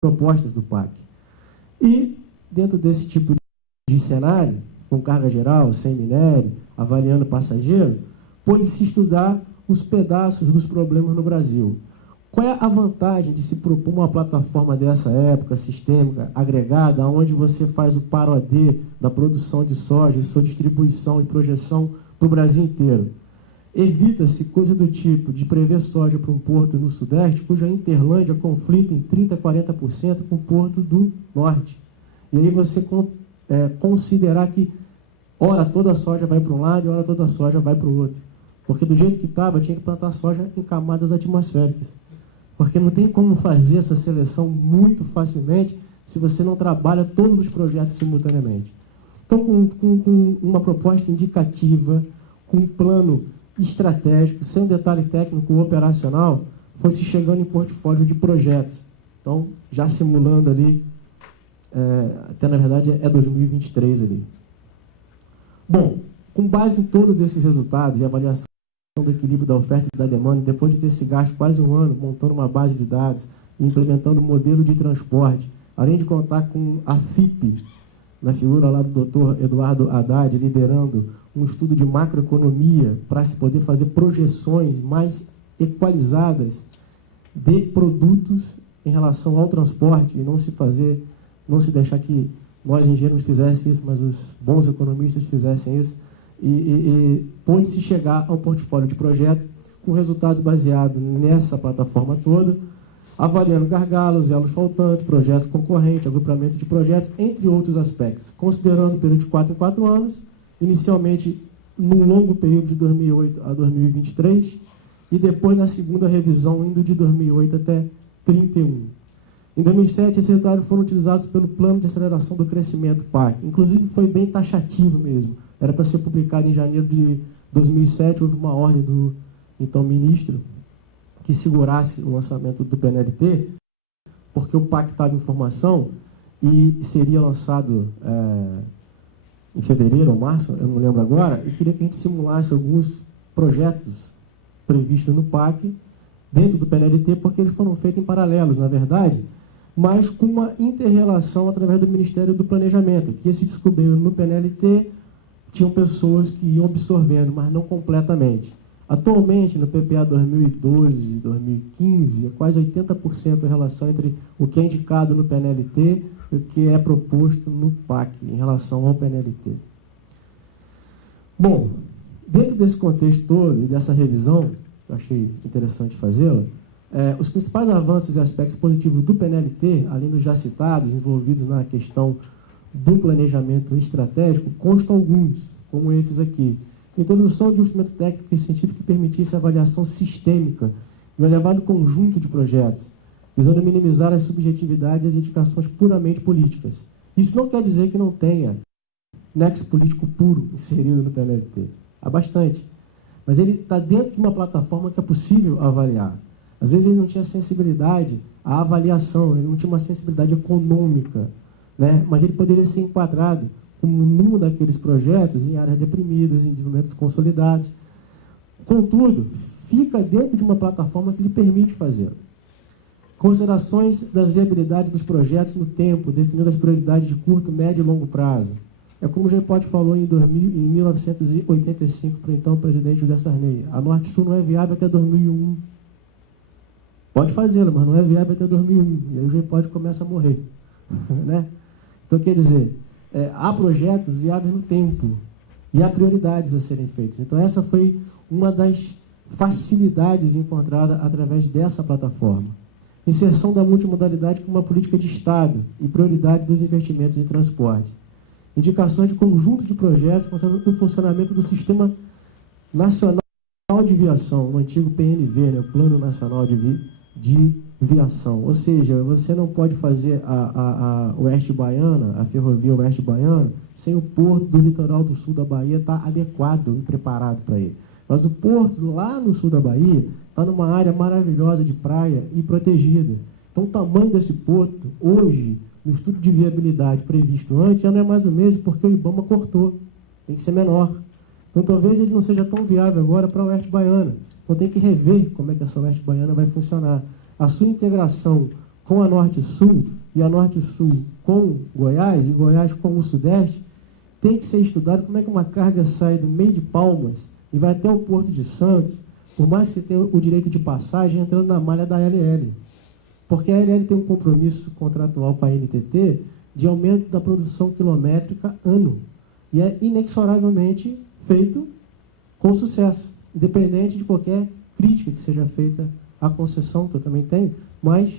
propostas do PAC. E, dentro desse tipo de cenário, com carga geral, sem minério, avaliando passageiro, pôde-se estudar os pedaços dos problemas no Brasil. Qual é a vantagem de se propor uma plataforma dessa época, sistêmica, agregada, onde você faz o PAROD da produção de soja, sua distribuição e projeção para o Brasil inteiro? Evita-se coisa do tipo de prever soja para um porto no Sudeste, cuja Interlândia conflita em 30% a 40% com o porto do Norte. E aí você considerar que, ora toda a soja vai para um lado e ora toda a soja vai para o outro. Porque do jeito que estava, tinha que plantar soja em camadas atmosféricas. Porque não tem como fazer essa seleção muito facilmente se você não trabalha todos os projetos simultaneamente. Então, com uma proposta indicativa, com um plano estratégico, sem um detalhe técnico ou operacional, foi se chegando em portfólio de projetos. Então, já simulando ali, até na verdade é 2023 ali. Bom, com base em todos esses resultados e avaliação do equilíbrio da oferta e da demanda, depois de ter se gasto quase um ano montando uma base de dados e implementando um modelo de transporte, além de contar com a FIP, na figura lá do Dr. Eduardo Haddad, liderando um estudo de macroeconomia para se poder fazer projeções mais equalizadas de produtos em relação ao transporte e não se deixar que nós engenheiros fizéssemos isso, mas os bons economistas fizessem isso, e pôde-se chegar a um portfólio de projeto com resultados baseados nessa plataforma toda, avaliando gargalos, elos faltantes, projetos concorrentes, agrupamento de projetos, entre outros aspectos, considerando o período de 4 em 4 anos, inicialmente num longo período de 2008 a 2023, e depois na segunda revisão, indo de 2008 até 31. Em 2007, esses resultados foram utilizados pelo Plano de Aceleração do Crescimento, PAC. Inclusive, foi bem taxativo mesmo. Era para ser publicado em janeiro de 2007, houve uma ordem do então ministro que segurasse o lançamento do PNLT, porque o PAC estava em formação e seria lançado em fevereiro ou março, eu não lembro agora, e queria que a gente simulasse alguns projetos previstos no PAC dentro do PNLT, porque eles foram feitos em paralelos, na verdade, mas com uma inter-relação através do Ministério do Planejamento, que ia se descobrindo no PNLT, tinham pessoas que iam absorvendo, mas não completamente. Atualmente, no PPA 2012 e 2015, é quase 80% a relação entre o que é indicado no PNLT e o que é proposto no PAC, em relação ao PNLT. Bom, dentro desse contexto todo e dessa revisão, que eu achei interessante fazê-la, os principais avanços e aspectos positivos do PNLT, além dos já citados, envolvidos na questão do planejamento estratégico, constam alguns, como esses aqui. Introdução de um instrumento técnico e científico que permitisse a avaliação sistêmica de um elevado conjunto de projetos, visando minimizar as subjetividades e as indicações puramente políticas. Isso não quer dizer que não tenha nexo político puro inserido no PNLT. Há bastante. Mas ele está dentro de uma plataforma que é possível avaliar. Às vezes ele não tinha sensibilidade à avaliação, ele não tinha uma sensibilidade econômica, né? Mas ele poderia ser enquadrado como num daqueles projetos em áreas deprimidas, em desenvolvimentos consolidados. Contudo, fica dentro de uma plataforma que lhe permite fazer. Considerações das viabilidades dos projetos no tempo, definindo as prioridades de curto, médio e longo prazo. É como o Jean-Paul falou em 1985 para o então presidente José Sarney. A Norte-Sul não é viável até 2001. Pode fazê-lo, mas não é viável até 2001. E aí o Jean-Paul começa a morrer. Né? Então, quer dizer, há projetos viáveis no tempo e há prioridades a serem feitas. Então, essa foi uma das facilidades encontradas através dessa plataforma. Inserção da multimodalidade como uma política de Estado e prioridade dos investimentos em transporte. Indicações de conjunto de projetos considerando o funcionamento do Sistema Nacional de Viação, o antigo PNV, né, o Plano Nacional de Viação. Ou seja, você não pode fazer a Oeste Baiana, a ferrovia Oeste Baiana, sem o porto do litoral do sul da Bahia estar adequado e preparado para ele. Mas o porto lá no sul da Bahia está numa área maravilhosa de praia e protegida. Então, o tamanho desse porto, hoje, no estudo de viabilidade previsto antes, já não é mais o mesmo, porque o IBAMA cortou. Tem que ser menor. Então, talvez ele não seja tão viável agora para a Oeste Baiana. Então, tem que rever como é que essa Oeste Baiana vai funcionar. A sua integração com a Norte-Sul, e a Norte-Sul com Goiás, e Goiás com o Sudeste, tem que ser estudado como é que uma carga sai do meio de Palmas e vai até o Porto de Santos, por mais que você tenha o direito de passagem, entrando na malha da LL. Porque a LL tem um compromisso contratual com a NTT de aumento da produção quilométrica ano. E é inexoravelmente feito com sucesso, independente de qualquer crítica que seja feita à concessão, que eu também tenho, mas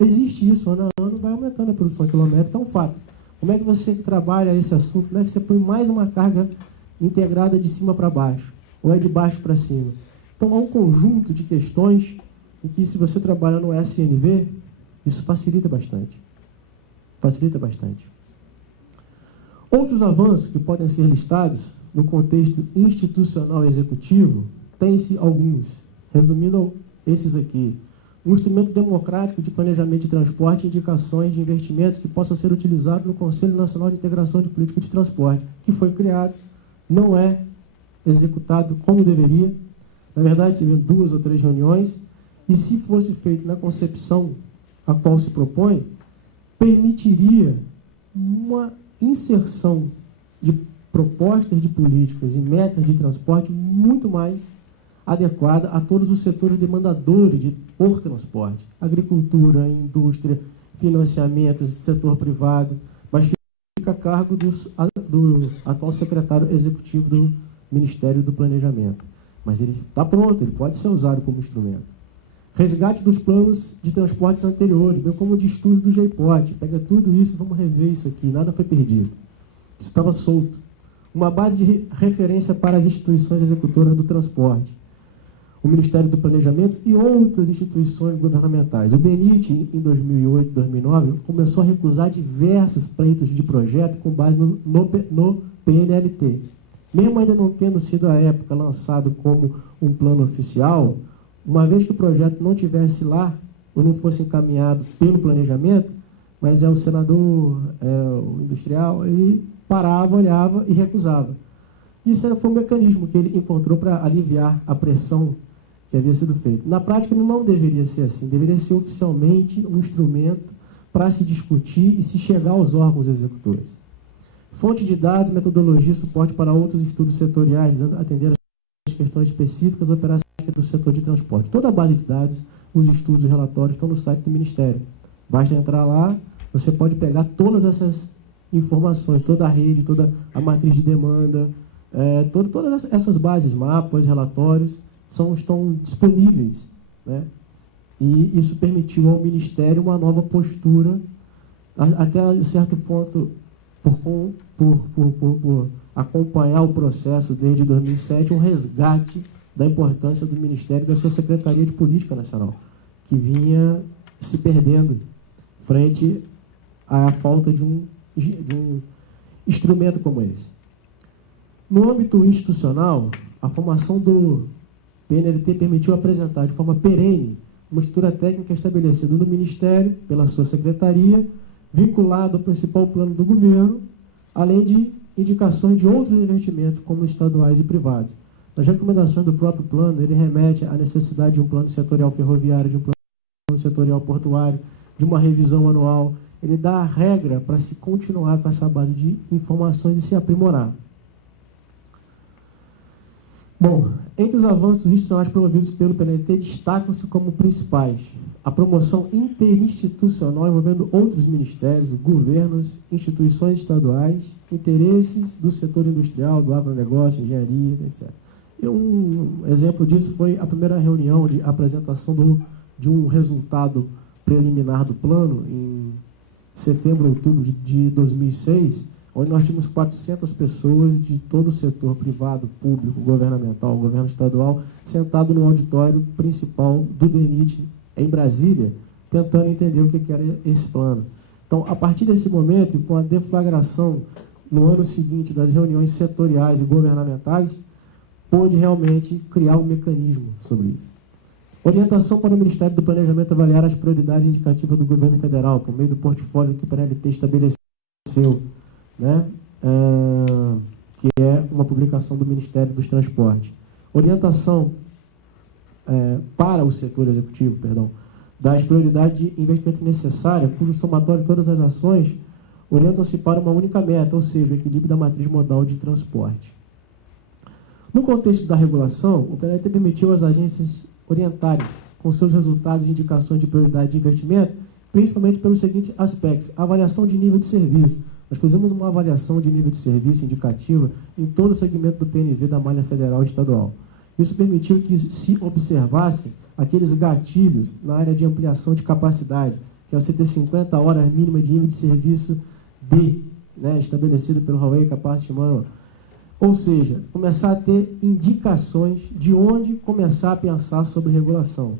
existe isso, ano a ano vai aumentando a produção quilométrica, é um fato. Como é que você trabalha esse assunto? Como é que você põe mais uma carga integrada de cima para baixo? Ou é de baixo para cima? Então, há um conjunto de questões em que, se você trabalha no SNV, isso facilita bastante. Facilita bastante. Outros avanços que podem ser listados no contexto institucional executivo, tem-se alguns. Resumindo esses aqui. Um instrumento democrático de planejamento de transporte e indicações de investimentos que possam ser utilizados no Conselho Nacional de Integração de Política de Transporte, que foi criado, não é executado como deveria. Na verdade, tive 2 ou 3 reuniões, e se fosse feito na concepção a qual se propõe, permitiria uma inserção de propostas de políticas e metas de transporte muito mais adequada a todos os setores demandadores por transporte. Agricultura, indústria, financiamento, setor privado, mas fica a cargo do atual secretário executivo do Ministério do Planejamento. Mas ele está pronto, ele pode ser usado como instrumento. Resgate dos planos de transportes anteriores, bem como de estudo do GEIPOT. Pega tudo isso, vamos rever isso aqui, nada foi perdido. Isso estava solto. Uma base de referência para as instituições executoras do transporte, o Ministério do Planejamento e outras instituições governamentais. O DENIT, em 2008, 2009, começou a recusar diversos pleitos de projeto com base no PNLT. Mesmo ainda não tendo sido, à época, lançado como um plano oficial, uma vez que o projeto não estivesse lá, ou não fosse encaminhado pelo planejamento, mas o senador, o industrial, ele parava, olhava e recusava. Isso foi um mecanismo que ele encontrou para aliviar a pressão que havia sido feita. Na prática, não deveria ser assim. Deveria ser oficialmente um instrumento para se discutir e se chegar aos órgãos executores. Fonte de dados, metodologia, suporte para outros estudos setoriais, visando atender às questões específicas operacionais do setor de transporte. Toda a base de dados, os estudos e relatórios estão no site do Ministério. Basta entrar lá, você pode pegar todas essas informações, toda a rede, toda a matriz de demanda, todas essas bases, mapas, relatórios, estão disponíveis, né? E isso permitiu ao Ministério uma nova postura, até certo ponto, por acompanhar o processo desde 2007, um resgate da importância do Ministério e da sua Secretaria de Política Nacional, que vinha se perdendo frente à falta de um instrumento como esse. No âmbito institucional, a formação do PNLT permitiu apresentar de forma perene uma estrutura técnica estabelecida no Ministério, pela sua secretaria, vinculada ao principal plano do governo, além de indicações de outros investimentos, como estaduais e privados. Nas recomendações do próprio plano, ele remete à necessidade de um plano setorial ferroviário, de um plano setorial portuário, de uma revisão anual. Ele dá a regra para se continuar com essa base de informações e se aprimorar. Bom, entre os avanços institucionais promovidos pelo PNLT, destacam-se como principais a promoção interinstitucional envolvendo outros ministérios, governos, instituições estaduais, interesses do setor industrial, do agronegócio, engenharia, etc. E um exemplo disso foi a primeira reunião de apresentação de um resultado preliminar do plano, em setembro, outubro de 2006, onde nós tínhamos 400 pessoas de todo o setor privado, público, governamental, governo estadual, sentado no auditório principal do DENIT, em Brasília, tentando entender o que era esse plano. Então, a partir desse momento, com a deflagração no ano seguinte das reuniões setoriais e governamentais, pôde realmente criar um mecanismo sobre isso. Orientação para o Ministério do Planejamento avaliar as prioridades indicativas do governo federal, por meio do portfólio que o PNLT estabeleceu, né? Que é uma publicação do Ministério dos Transportes. Orientação para o setor executivo, das prioridades de investimento necessária, cujo somatório de todas as ações orientam-se para uma única meta, ou seja, o equilíbrio da matriz modal de transporte. No contexto da regulação, o PNLT permitiu às agências orientarem com seus resultados e indicações de prioridade de investimento, principalmente pelos seguintes aspectos: avaliação de nível de serviço. Nós fizemos uma avaliação de nível de serviço indicativa em todo o segmento do PNV da malha federal e estadual. Isso permitiu que se observasse aqueles gatilhos na área de ampliação de capacidade, que é você ter 50 horas mínimas de nível de serviço D, né, estabelecido pelo Huawei Capacity Manual. Ou seja, começar a ter indicações de onde começar a pensar sobre regulação.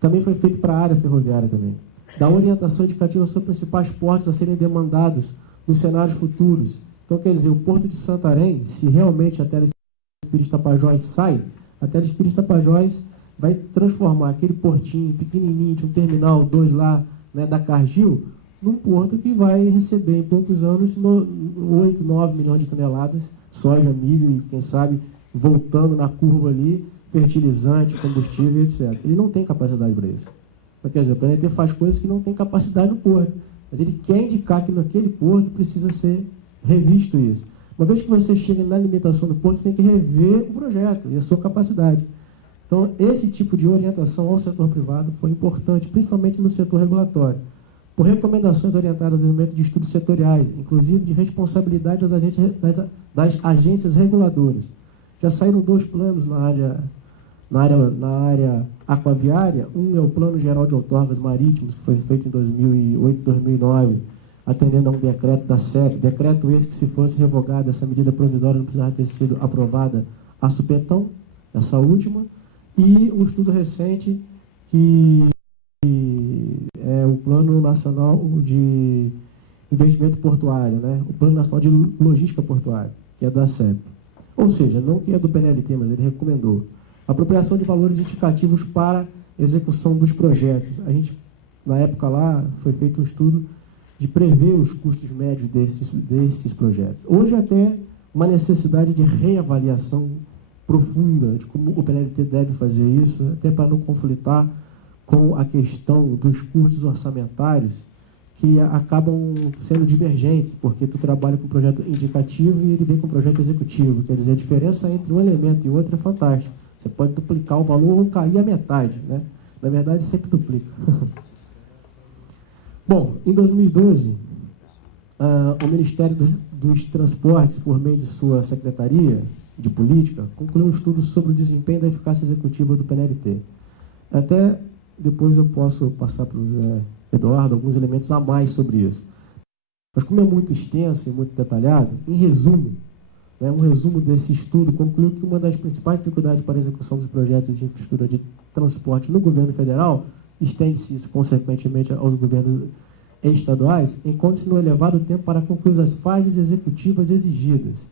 Também foi feito para a área ferroviária também. Da orientação indicativa sobre os principais portos a serem demandados nos cenários futuros. Então, quer dizer, o Porto de Santarém, se realmente a Telespires Tapajós sai, a Telespires Tapajós vai transformar aquele portinho pequenininho de um terminal 2 lá, né, da Cargill, num porto que vai receber em poucos anos 8, 9 milhões de toneladas, soja, milho e, quem sabe, voltando na curva ali, fertilizante, combustível, etc. Ele não tem capacidade para isso. Então, quer dizer, o PNT faz coisas que não tem capacidade no porto, mas ele quer indicar que naquele porto precisa ser revisto isso. Uma vez que você chega na limitação do porto, você tem que rever o projeto e a sua capacidade. Então, esse tipo de orientação ao setor privado foi importante, principalmente no setor regulatório, por recomendações orientadas ao desenvolvimento de estudos setoriais, inclusive de responsabilidade das agências reguladoras. Já saíram 2 planos na área aquaviária. Um é o Plano Geral de Outorgas Marítimos, que foi feito em 2008, 2009, atendendo a um decreto da SEP. Decreto esse que, se fosse revogada, essa medida provisória não precisava ter sido aprovada a supetão, essa última. E um estudo recente que é o Plano Nacional de Investimento Portuário, né? O Plano Nacional de Logística Portuária, que é da SEP. Ou seja, não que é do PNLT, mas ele recomendou. Apropriação de valores indicativos para execução dos projetos. A gente, na época lá, foi feito um estudo de prever os custos médios desses projetos. Hoje, até uma necessidade de reavaliação profunda de como o PNLT deve fazer isso, até para não conflitar com a questão dos custos orçamentários, que acabam sendo divergentes, porque tu trabalha com um projeto indicativo e ele vem com um projeto executivo. Quer dizer, a diferença entre um elemento e outro é fantástica. Você pode duplicar o valor ou cair a metade, né? Na verdade, sempre duplica. Bom, em 2012, o Ministério dos Transportes, por meio de sua Secretaria de Política, concluiu um estudo sobre o desempenho da eficácia executiva do PNLT. Até depois eu posso passar para o Zé Eduardo alguns elementos a mais sobre isso. Mas como é muito extenso e muito detalhado, em resumo, né, um resumo desse estudo concluiu que uma das principais dificuldades para a execução dos projetos de infraestrutura de transporte no governo federal, estende-se isso consequentemente aos governos estaduais, encontra-se no elevado tempo para concluir as fases executivas exigidas.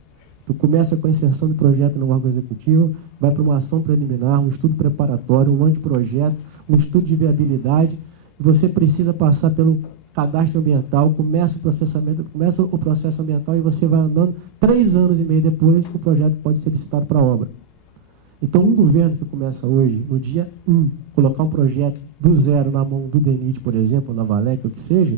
Tu começa com a inserção do projeto no órgão executivo, vai para uma ação preliminar, um estudo preparatório, um anteprojeto, um estudo de viabilidade. Você precisa passar pelo cadastro ambiental, começa o processo ambiental e você vai andando. 3 anos e meio depois, o projeto pode ser licitado para a obra. Então, um governo que começa hoje, no dia 1, colocar um projeto do zero na mão do DENIT, por exemplo, na Valec, ou o que seja,